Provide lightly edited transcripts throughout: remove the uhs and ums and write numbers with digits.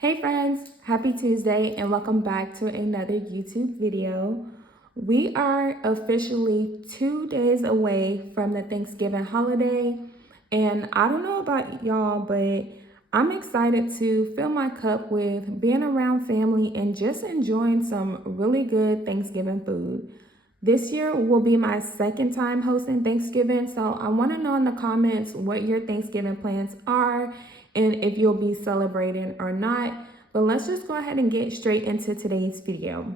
Hey friends, happy Tuesday and welcome back to another YouTube video. We are officially 2 days away from the Thanksgiving holiday, and I don't know about y'all, but I'm excited to fill my cup with being around family and just enjoying some really good Thanksgiving food. This year will be my second time hosting Thanksgiving, so I want to know in the comments what your Thanksgiving plans are and if you'll be celebrating or not. But let's just go ahead and get straight into today's video.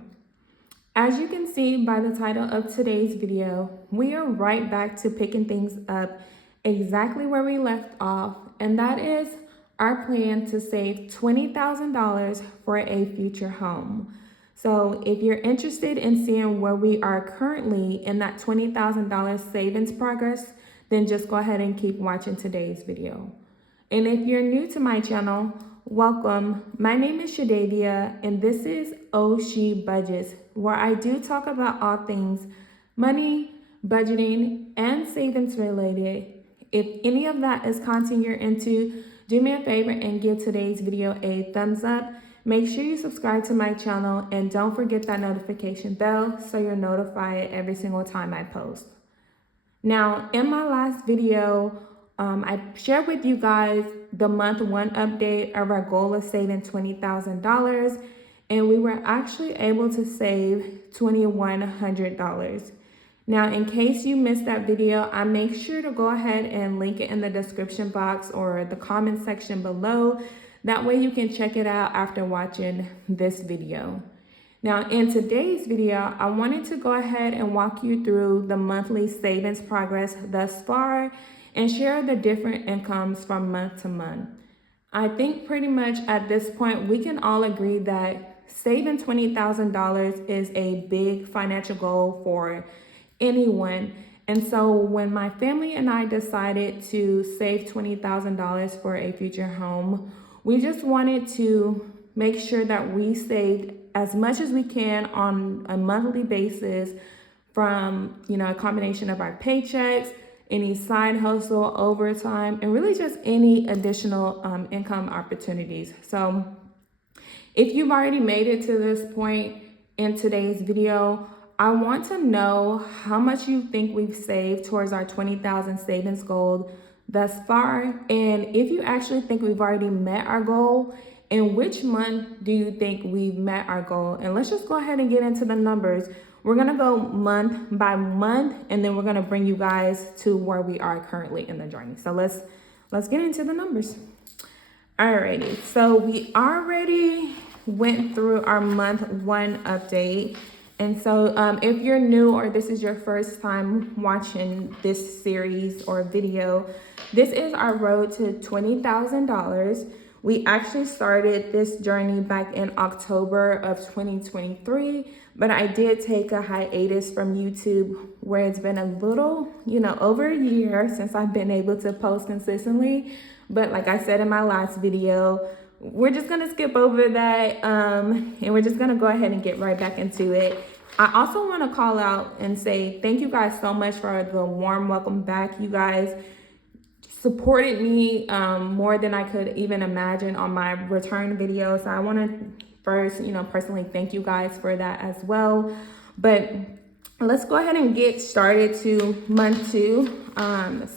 As you can see by the title of today's video, we are right back to picking things up exactly where we left off, and that is our plan to save $20,000 for a future home. So if you're interested in seeing where we are currently in that $20,000 savings progress, then just go ahead and keep watching today's video. And if you're new to my channel, welcome. My name is Shadavia, and this is She Budgets, where I do talk about all things money, budgeting, and savings related. If any of that is content you're into, do me a favor and give today's video a thumbs up. Make sure you subscribe to my channel and don't forget that notification bell so you're notified every single time I post. Now, in my last video, I shared with you guys the month one update of our goal of saving $20,000, and we were actually able to save $2,100. Now, in case you missed that video, I make sure to go ahead and link it in the description box or the comment section below. That way you can check it out after watching this video. Now, in today's video, I wanted to go ahead and walk you through the monthly savings progress thus far and share the different incomes from month to month. I think pretty much at this point, we can all agree that saving $20,000 is a big financial goal for anyone. And so when my family and I decided to save $20,000 for a future home, we just wanted to make sure that we saved as much as we can on a monthly basis from, a combination of our paychecks, any side hustle, overtime, and really just any additional income opportunities. So if you've already made it to this point in today's video, I want to know how much you think we've saved towards our $20,000 savings goal thus far, and if you actually think we've already met our goal, and which month do you think we've met our goal? And let's just go ahead and get into the numbers. We're gonna go month by month, and then we're gonna bring you guys to where we are currently in the journey. So let's get into the numbers. Alrighty, so we already went through our month one update. And so if you're new or this is your first time watching this series or video, this is our road to $20,000. We actually started this journey back in October of 2023, but I did take a hiatus from YouTube where it's been a little, over a year since I've been able to post consistently. But like I said in my last video, we're just gonna skip over that and we're just gonna go ahead and get right back into it. I also want to call out and say thank you guys so much for the warm welcome back. You guys supported me more than I could even imagine on my return video. So I want to first, personally thank you guys for that as well. But let's go ahead and get started to month two.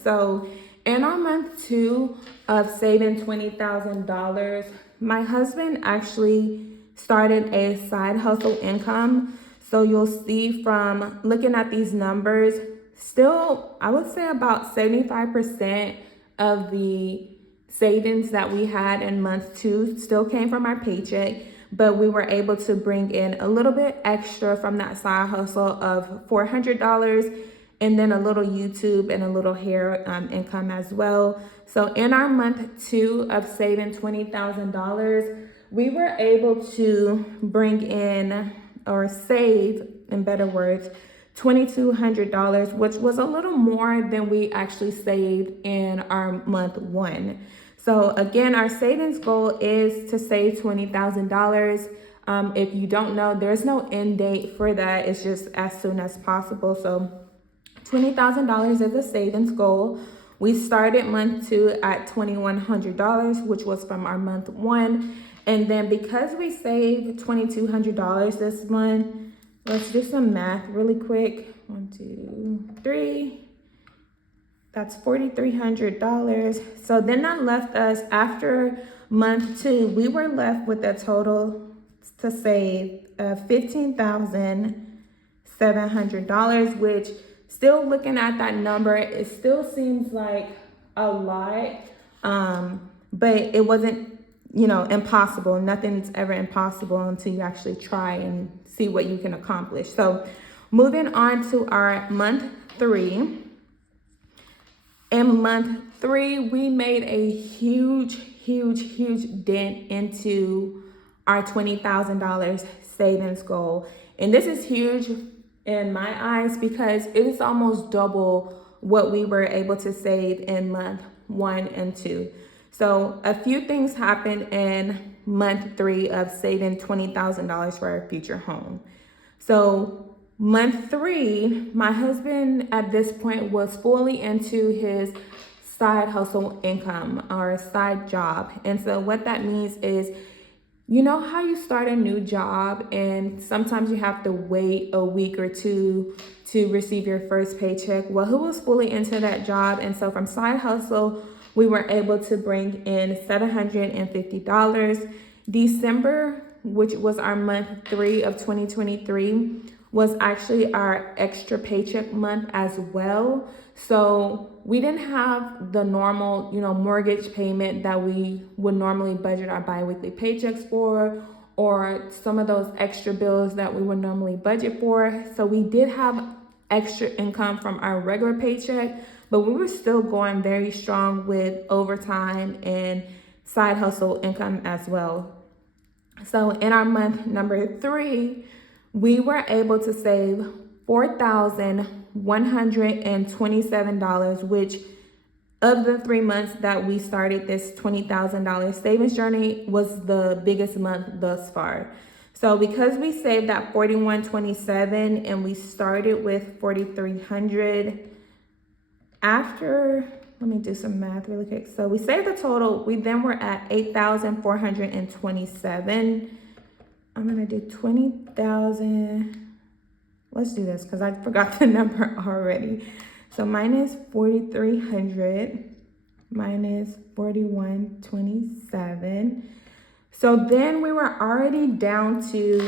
So in our month two of saving $20,000, my husband actually started a side hustle income. So you'll see from looking at these numbers, still, I would say about 75% of the savings that we had in month two still came from our paycheck, but we were able to bring in a little bit extra from that side hustle of $400 and then a little YouTube and a little hair income as well. So in our month two of saving $20,000, we were able to bring in or save, in better words, $2,200, which was a little more than we actually saved in our month one. So again, our savings goal is to save $20,000. If you don't know, there's no end date for that. It's just as soon as possible. So $20,000 is a savings goal. we started month 2 at $2,100, which was from our month 1. And then because we saved $2,200 this month, let's do some math really quick. 1, 2, 3. That's $4,300. So then that left us, after month 2, we were left with a total to save of $15,700, which, still looking at that number, it still seems like a lot, but it wasn't, impossible. Nothing's ever impossible until you actually try and see what you can accomplish. So moving on to our month 3. In month 3, we made a huge dent into our $20,000 savings goal. And this is huge in my eyes because it is almost double what we were able to save in month 1 and 2. So a few things happened in month 3 of saving $20,000 for our future home. So month 3, my husband at this point was fully into his side hustle income or side job. And so what that means is, you know how you start a new job and sometimes you have to wait a week or 2 to receive your first paycheck? Well, he was fully into that job. And so from side hustle, we were able to bring in $750. December, which was our month 3 of 2023, was actually our extra paycheck month as well. So we didn't have the normal, mortgage payment that we would normally budget our biweekly paychecks for, or some of those extra bills that we would normally budget for. So we did have extra income from our regular paycheck, but we were still going very strong with overtime and side hustle income as well. So in our month number 3, we were able to save $4,127, which, of the 3 months that we started this $20,000 savings journey, was the biggest month thus far. So because we saved that $4,127 and we started with $4,300, after, let me do some math really quick. So we saved the total, we then were at $8,427. I'm gonna do 20,000. Let's do this because I forgot the number already. So minus 4,300 minus 4,127. So then we were already down to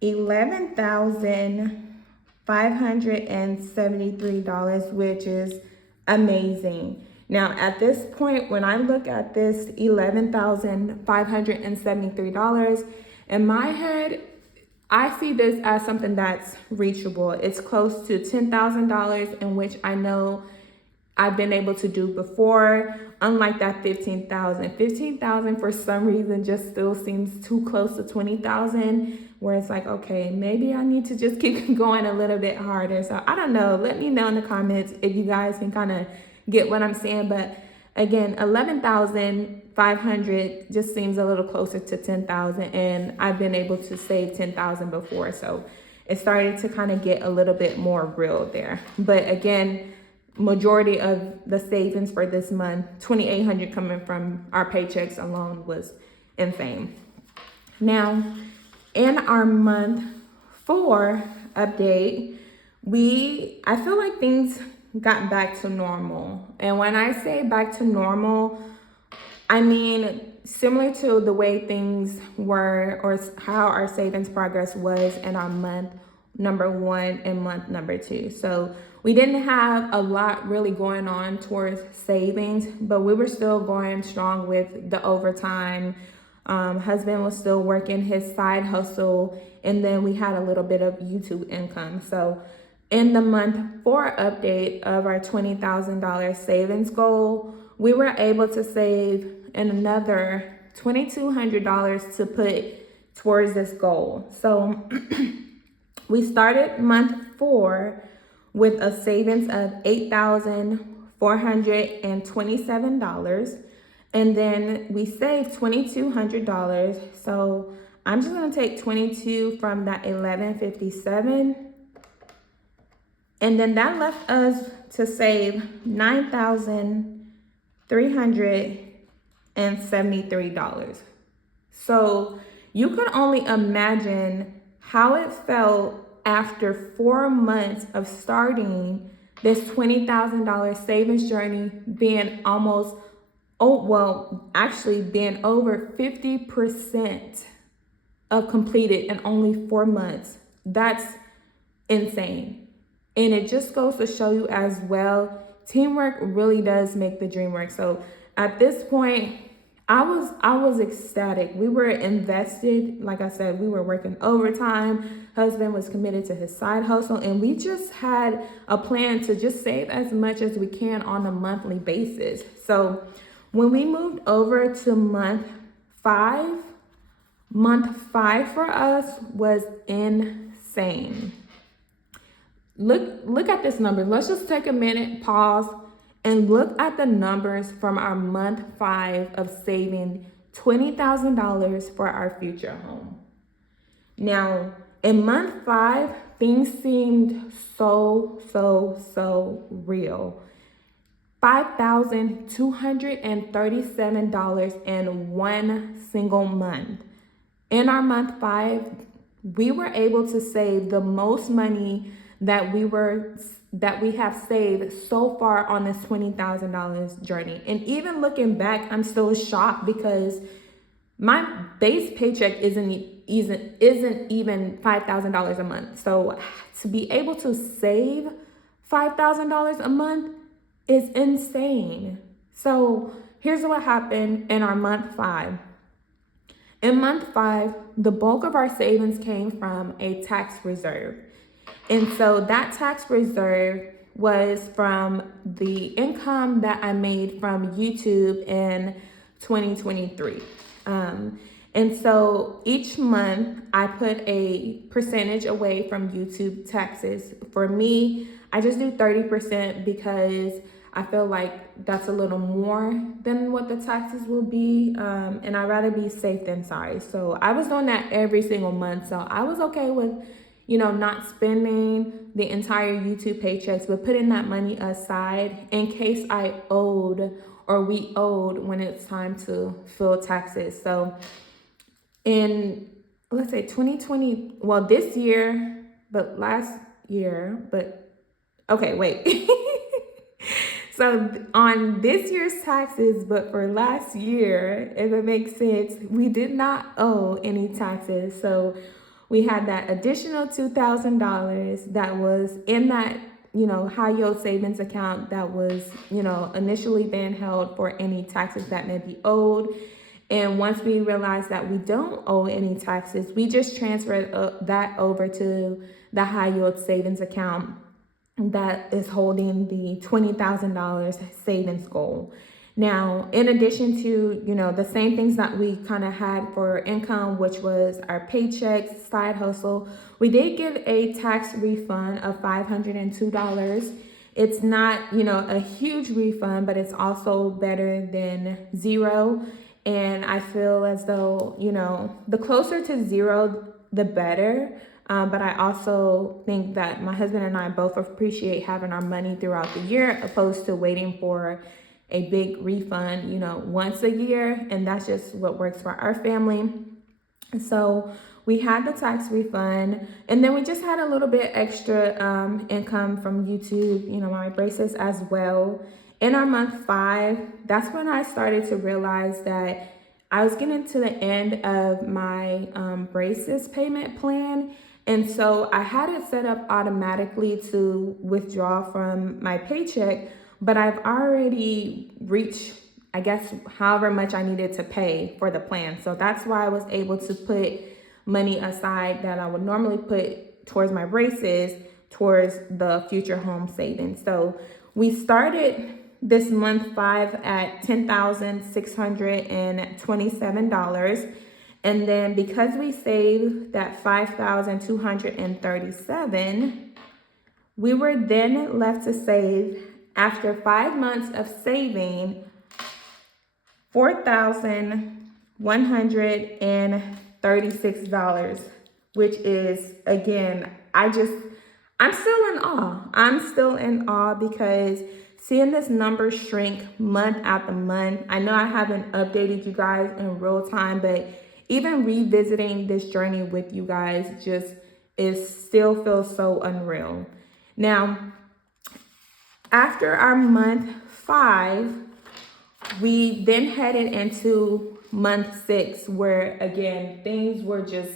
$11,573, which is amazing. Now, at this point, when I look at this $11,573, in my head, I see this as something that's reachable. It's close to $10,000, in which I know I've been able to do before, unlike that $15,000. $15,000 for some reason just still seems too close to $20,000, where it's like, okay, maybe I need to just keep going a little bit harder. So I don't know. Let me know in the comments if you guys can kind of get what I'm saying. But again, 11,500 just seems a little closer to 10,000, and I've been able to save 10,000 before, so it started to kind of get a little bit more real there. But again, majority of the savings for this month, $2,800 coming from our paychecks alone, was insane. Now, in our month 4 update, I feel like things got back to normal. And when I say back to normal, I mean similar to the way things were, or how our savings progress was in our month number 1 and month number 2. So we didn't have a lot really going on towards savings, but we were still going strong with the overtime. Husband was still working his side hustle, and then we had a little bit of YouTube income. So in the month 4 update of our $20,000 savings goal, we were able to save another $2,200 to put towards this goal. So we started month 4 with a savings of $8,427, and then we saved $2,200. So I'm just gonna take 22 from that 1157, And then that left us to save $9,373. So you could only imagine how it felt after 4 months of starting this $20,000 savings journey, being almost, being over 50% of completed in only 4 months. That's insane. And it just goes to show you as well, teamwork really does make the dream work. So at this point, I was ecstatic. We were invested. Like I said, we were working overtime. Husband was committed to his side hustle, and we just had a plan to just save as much as we can on a monthly basis. So when we moved over to month five for us was insane. Look at this number. Let's just take a minute, pause, and look at the numbers from our month 5 of saving $20,000 for our future home. Now, in month 5, things seemed so real. $5,237 in one single month. In our month 5, we were able to save the most money that we have saved so far on this $20,000 journey. And even looking back, I'm still shocked because my base paycheck isn't even $5,000 a month. So to be able to save $5,000 a month is insane. So here's what happened in our month 5. In month 5, the bulk of our savings came from a tax reserve. And so that tax reserve was from the income that I made from YouTube in 2023. And so each month I put a percentage away from YouTube taxes. For me, I just do 30% because I feel like that's a little more than what the taxes will be. And I'd rather be safe than sorry. So I was doing that every single month. So I was okay with, not spending the entire YouTube paychecks, but putting that money aside in case we owed when it's time to fill taxes. So in, let's say 2020, this year, but last year, okay, wait. So on this year's taxes, but for last year, if it makes sense, we did not owe any taxes. So we had that additional $2,000 that was in that, high yield savings account that was, initially being held for any taxes that may be owed. And once we realized that we don't owe any taxes, we just transferred that over to the high yield savings account that is holding the $20,000 savings goal. Now, in addition to, the same things that we kind of had for income, which was our paychecks, side hustle, we did get a tax refund of $502. It's not, a huge refund, but it's also better than zero. And I feel as though, the closer to zero, the better. But I also think that my husband and I both appreciate having our money throughout the year opposed to waiting for a big refund, once a year. And that's just what works for our family. So we had the tax refund, and then we just had a little bit extra income from YouTube, my braces as well. In our month 5, that's when I started to realize that I was getting to the end of my braces payment plan. And so I had it set up automatically to withdraw from my paycheck, but I've already reached, I guess, however much I needed to pay for the plan. So that's why I was able to put money aside that I would normally put towards my braces, towards the future home savings. So we started this month 5 at $10,627. And then because we saved that $5,237, we were then left to save, after 5 months of saving, $4,136, which is, again, I'm still in awe. I'm still in awe because seeing this number shrink month after month, I know I haven't updated you guys in real time, but even revisiting this journey with you guys just still feels so unreal. Now, after our month 5, we then headed into month 6, where again, things were just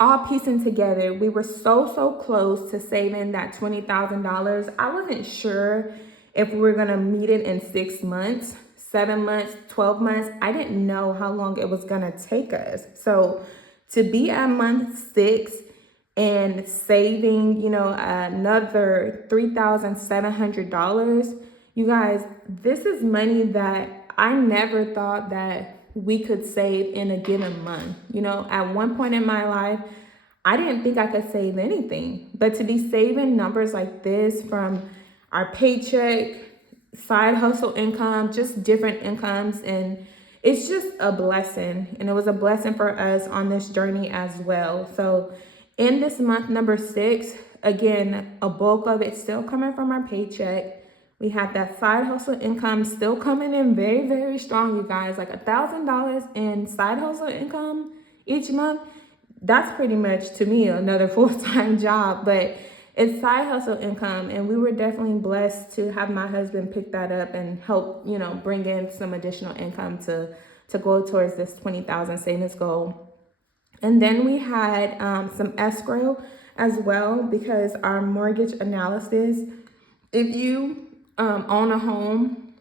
all piecing together. We were so close to saving that $20,000. I wasn't sure if we were gonna meet it in 6 months, 7 months, 12 months. I didn't know how long it was gonna take us. So to be at month 6 and saving, another $3,700, you guys, this is money that I never thought that we could save in a given month. At one point in my life, I didn't think I could save anything, but to be saving numbers like this from our paycheck, side hustle income, just different incomes, and it's just a blessing. And it was a blessing for us on this journey as well. So in this month number 6, again, a bulk of it still coming from our paycheck. We have that side hustle income still coming in very strong, you guys. Like $1,000 in side hustle income each month. That's pretty much, to me, another full-time job, but it's side hustle income. And we were definitely blessed to have my husband pick that up and help, bring in some additional income to go towards this 20,000 savings goal. And then we had some escrow as well, because our mortgage analysis, if you own a home,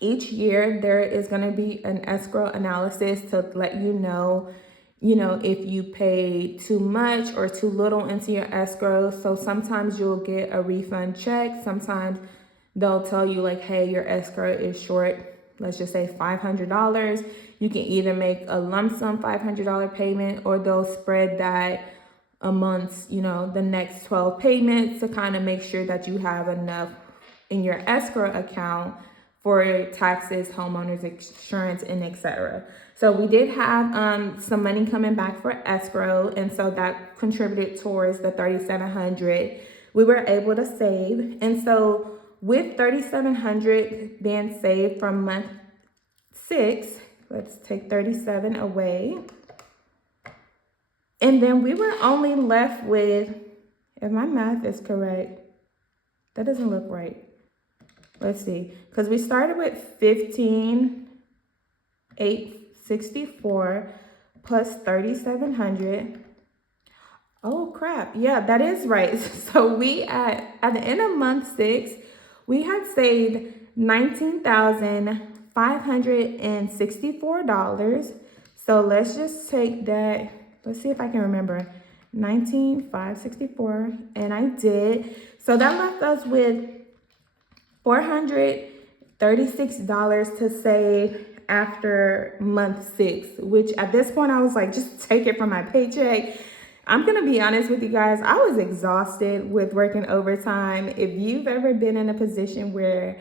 each year there is going to be an escrow analysis to let you know, if you pay too much or too little into your escrow. So sometimes you'll get a refund check. Sometimes they'll tell you like, hey, your escrow is short, let's just say $500. You can either make a lump sum $500 payment, or they'll spread that amongst, the next 12 payments to kind of make sure that you have enough in your escrow account for taxes, homeowners insurance, and etc. So we did have some money coming back for escrow, and so that contributed towards the $3,700 we were able to save. And so with $3,700 being saved from month 6, let's take 37 away, and then we were only left with, if my math is correct, that doesn't look right. Let's see, because we started with 15,864 plus 3,700. Oh crap! Yeah, that is right. So we at the end of month 6, we had saved $19,564. So let's just take that. Let's see if I can remember. 19,564, and I did. So that left us with $436 to save after month 6, which at this point I was like, just take it from my paycheck. I'm gonna be honest with you guys, I was exhausted with working overtime. If you've ever been in a position where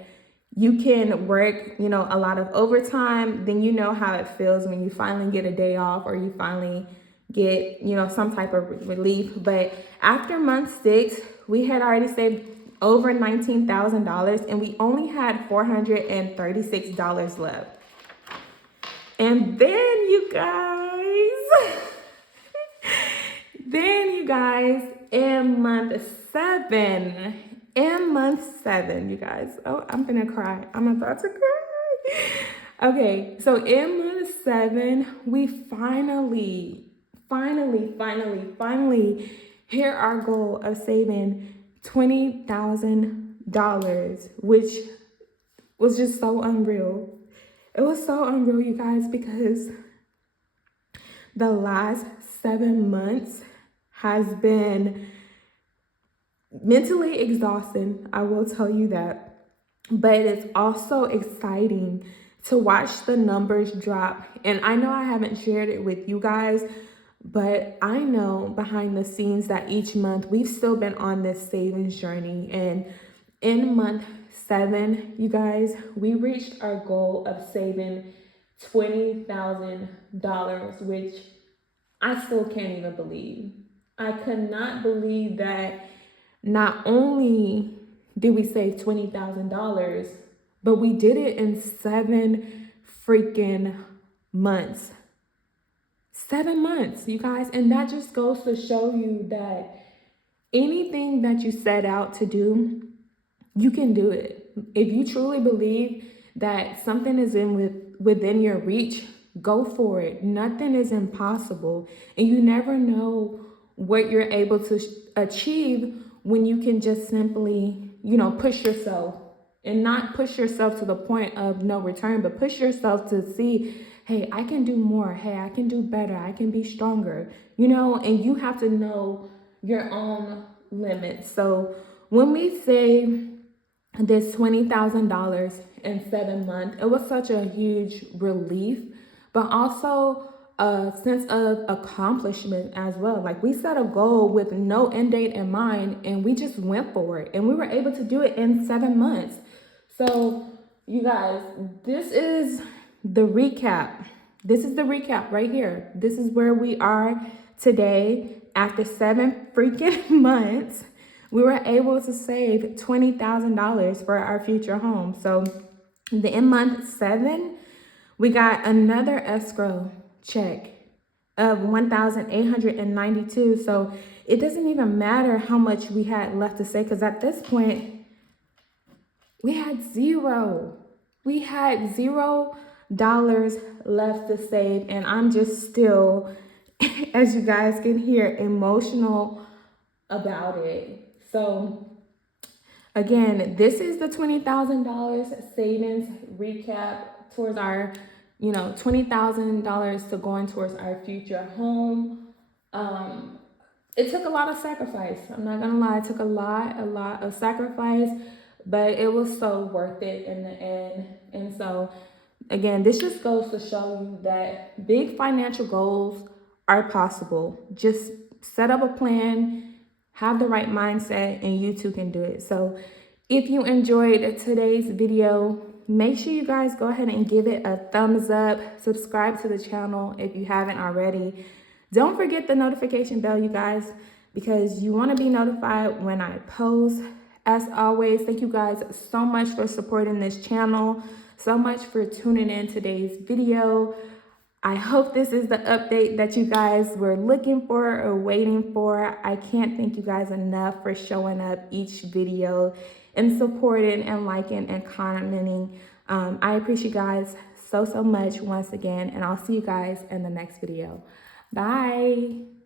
you can work, a lot of overtime, then you know how it feels when you finally get a day off, or you finally get, some type of relief. But after month 6, we had already saved over $19,000, and we only had $436 left. And then you guys, in month 7, you guys, oh, I'm gonna cry. I'm about to cry. Okay, so in month 7, we finally hit our goal of saving $20,000, which was just so unreal. It was so unreal, you guys, because the last 7 months has been mentally exhausting, I will tell you that. But it's also exciting to watch the numbers drop. And I know I haven't shared it with you guys, but I know behind the scenes that each month we've still been on this savings journey. And in month 7, you guys, we reached our goal of saving $20,000, which I still can't even believe. I could not believe that not only did we save $20,000, but we did it in 7 freaking months. 7 months, you guys. And that just goes to show you that anything that you set out to do, you can do it. If you truly believe that something is within your reach, go for it. Nothing is impossible. And you never know what you're able to achieve when you can just simply, push yourself, and not push yourself to the point of no return, but push yourself to see, hey, I can do more. Hey, I can do better. I can be stronger, and you have to know your own limits. So when we say this $20,000 in 7 months, it was such a huge relief, but also a sense of accomplishment as well. Like, we set a goal with no end date in mind, and we just went for it, and we were able to do it in 7 months. So you guys, this is the recap. This is the recap right here. This is where we are today after 7 freaking months. We were able to save $20,000 for our future home. So in month 7, we got another escrow check of $1,892. So it doesn't even matter how much we had left to save, because at this point, we had zero. We had $0 left to save, and I'm just still, as you guys can hear, emotional about it. So again, this is the $20,000 savings recap towards our, $20,000 to going towards our future home. It took a lot of sacrifice. I'm not gonna lie, it took a lot of sacrifice, but it was so worth it in the end. And so again, this just goes to show you that big financial goals are possible. Just set up a plan, have the right mindset, and you too can do it. So if you enjoyed today's video, make sure you guys go ahead and give it a thumbs up. Subscribe to the channel if you haven't already. Don't forget the notification bell, you guys, because you want to be notified when I post. As always, thank you guys so much for supporting this channel, so much for tuning in today's video. I hope this is the update that you guys were looking for or waiting for. I can't thank you guys enough for showing up each video and supporting and liking and commenting. I appreciate you guys so much once again, and I'll see you guys in the next video. Bye.